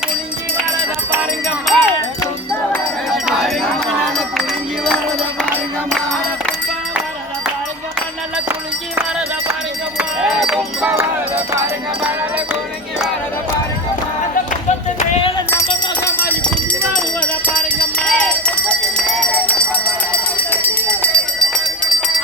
குலுங்கி வரத பாருங்கம்மா குலுங்கி வரத பாருங்கம்மா வரத பாருங்கம்மா நல்ல குலுங்கி வரத பாருங்கம்மா வரத பாருங்கம்மா நல்ல குலுங்கி வரத பாருங்கம்மா அந்த கும்பத்து மேல நம்ம மகமாரி குலுங்கி வருவத பாருங்கம்மா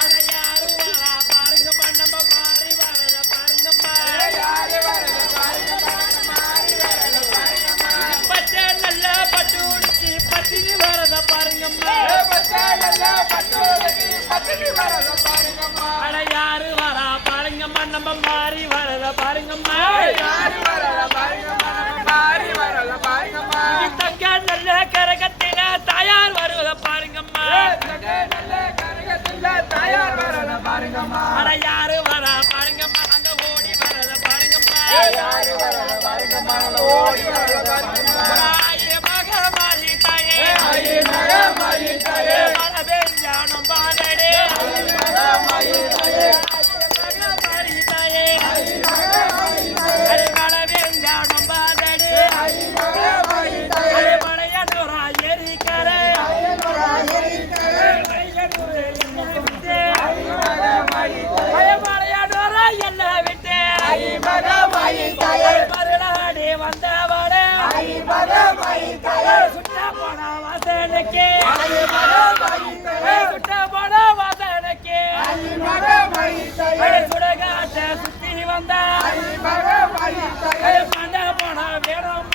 அட யாரு வரா பாருங்கம்மா நம்ம மாறி வரத பாருங்கம்மா யாரு வரத பாருங்கம்மா மாறி வரத பாருங்கம்மா பச்சை நல்ல பட்டுடுச்சி பத்தினி வரத பாருங்கம்மா பச்சை நல்ல பட்டுடுச்சி பத்தினி வரத பாருங்கம்மா அட யாரு வரா பாருங்கம்மா நம்ம மாறி வரத பாருங்கம்மா யாரு வரத பாருங்கம்மா மாறி வரத பாருங்கம்மா தக்க நல்ல கரகத்தில தாயார் வருவத பாருங்கம்மா தக்க நல்ல கரகத்தில தாயார் வரத பாருங்கம்மா அட யாரு வரா பாருங்கம்மா அங்க ஓடி வரத பாருங்கம்மா யாரு வரத பாருங்கம்மா ஓடி வரத பாருங்கம்மா ஆயே மகமாரி தாயே ஆயே மகமாரி தாயே மலபே ஞானம் பாடடே ஆயே மகமாரி தாயே ஆயே மகமாரி தாயே ஆயே மகமாரி தாயே அட மலபே ஞானம் பாடடே ஆயே மகமாரி தாயே அட மலையனோரா ஏரிக்கரை ஆயே மலையனோரா ஏரிக்கரை மலையனோரா என்ன விட்டே ஆயே மகமாரி தாயே ஆயே மலையனோரா என்ன விட்டே ஆயே மகமாரி தாயே மருளாடி வந்தவளே ஆயே மகமாரி தாயே சுட்ட போன வாசனைக்கு ஆயே மகமாரி தாயே சுட்ட போன வாசனைக்கு ஆயே மகமாரி தாயே சுடகாட்ட சுத்தி வந்த ஆயே மகமாரி தாயே மண்ட போன வேணும்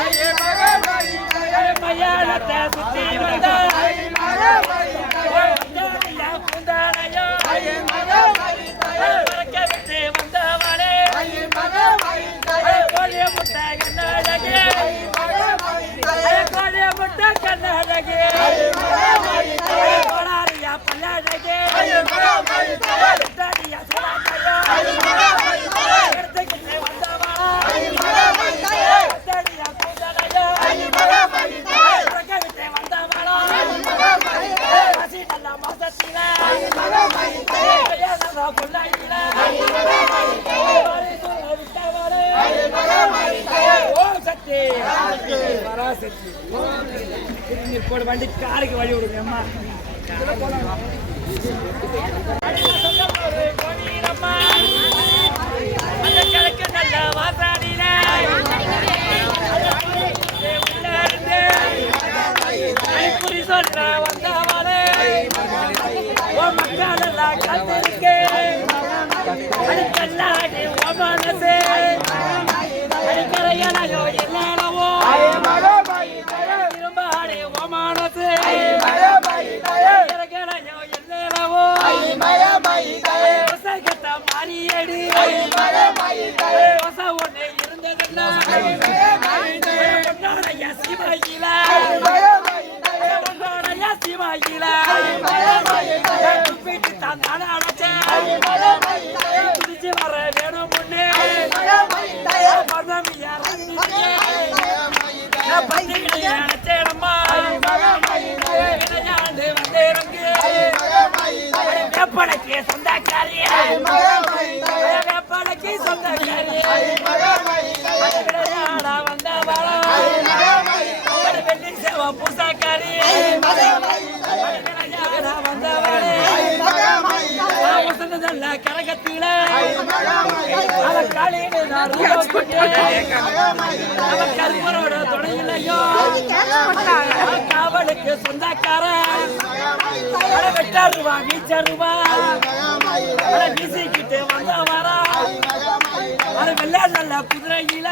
ஆயே மகமாரி தாயே மயானத்தை சுத்தி வந்த ஆயே மகமாரி தாயே வந்தனையா குந்தனையா ஆயே மகமாரி தாயே பறக்க விட்டு வந்தவளே ஆயே மகமாரி தாயே கோழி முட்டை கண்ணழகே ஆயே மகமாரி தாயே கோழி முட்டை கண்ணழகே ஆயே மகமாரி தாயே கோடாரியா பல்லழகே ஆயே மகமாரி தாயே தடியா சுடாமையா ஆயே மகமாரி தாயே எடுத்துக்கிட்டு வந்தவா ஆயே மகமாரி தாயே தடியா குந்தனையா ஆயே மகமாரி தாயே பறக்க விட்டு வந்தவளா ஆயே மகமாரி தாயே ராசி நல்ல மாசத்தில ஆயே மகமாரி தாயே கையானதா கொள்ளையில ஆயே மகமாரி தாயே வாரி சொல்ல விட்டவளே ஆயே மகமாரி தாயே ஓம் சக்தி பராசக்தி திருநீர் போடு வண்டி காருக்கு வழி விடுங்க அம்மா கோடிரம்மா அந்த கிழக்கு நல்ல வாசாடியில உள்ள இருந்து குறி சொல்ற வந்தவளே ஓ மக்கள் எல்லாம் காத்திருக்கே அடிக்கல்லாடி ஓ மனசே அடிக்கரையனையோ எல்லானவோ திரும்பாடி ஓ மனசே இறக்கணையோ எல்லானவோ கட்ட மாறியடி ஒண்ணு இருந்ததுன்னா சிவாயில சிவாயில துப்பிட்டு தான் தானே அடைச்சேன் குடிச்சு வர வேணும் முன்னே பதவியா பத்திரிகை அடைச்சேடம்மா விளையாண்டு வந்தேருங்க வெப்படைக்கு சொந்தக்காரி வெப்படைக்கு சொந்தக்காரி விளையாட வந்த வெள்ளி சேவ பூசாக்காரி விளையாட வந்தவளே நல்ல கரகத்தில அவன் காலையில அவன் கருப்பரோட துணையிலையோ காவலுக்கு சொந்தக்கார வெட்டாருவா வீச்சருவா வீசிக்கிட்டு வந்த வரா வெள்ள நல்ல குதிரையில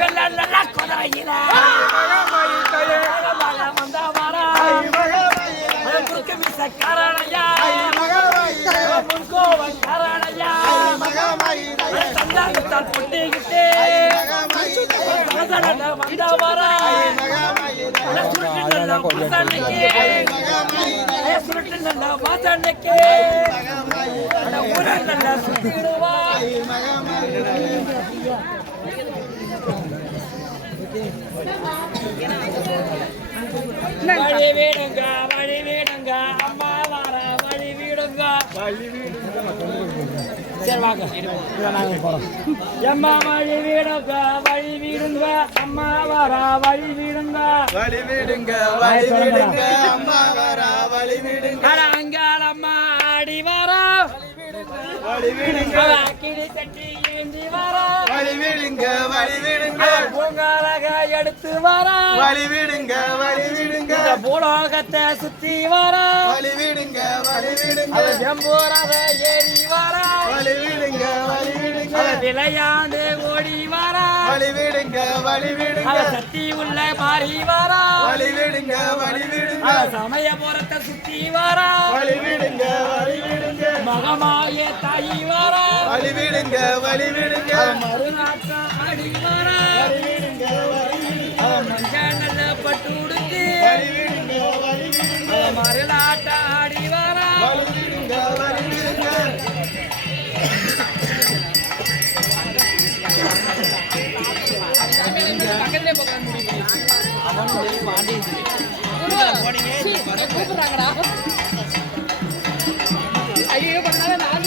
வெள்ள நல்ல குதிரையில வந்த வரா குறுக்கு மீச காரணையா முன்கோவன் காரணையா சந்தாங்கத்தால் பொட்டிக்கிட்டே வந்த வரா சுருட்டு நல்ல வாசனைக்கு ஊர நல்லா சுத்திடுவா வழி வீடுங்க அம்மா வர வழி வீடுங்க சரி வாங்க நாங்க போறோம். எம்மா வழி வீடுங்க வழி வீடுங்க அம்மா வரா வழி வீடுங்க வழி விடுங்க வழி விடுங்க அம்மா வரா வழி விடுங்க அங்காளம்மா ஆடி வரா வழி விடுங்க கிளி கட்டி ஏந்தி வரா வழி விடுங்க வழி விடுங்க பூங்காலக எடுத்து வரா வழி விடுங்க வழி விடுங்க பூலோகத்தை சுத்தி வரா வழி விடுங்க வழி விடுங்க ஜம்பூரத ஏறி வரா வழி விடுங்க வழி விடுங்க விளையாண்டு ஓடி வரா வழி விடுங்க வழி விடுங்க சக்தி உள்ள மாறி வரா வழி விடுங்க வழி விடுங்க சமயபுரத்தை சுத்தி வரா வழி விடுங்க வழி விடுங்க மகமாய தாயி வரா வழி விடுங்க வழி விடுங்க மறுநாட்டம் ஆடி வரா வழி விடுங்க வழி விடுங்க மஞ்ச நல்ல பட்டு உடுத்தி வழி விடுங்க வழி விடுங்க மறுநாட்டம் ஆடி வரா வழி விடுங்க வழி விடுங்க கூப்பிடுறாங்கடா ஐயோ பண்ணாலும் நான்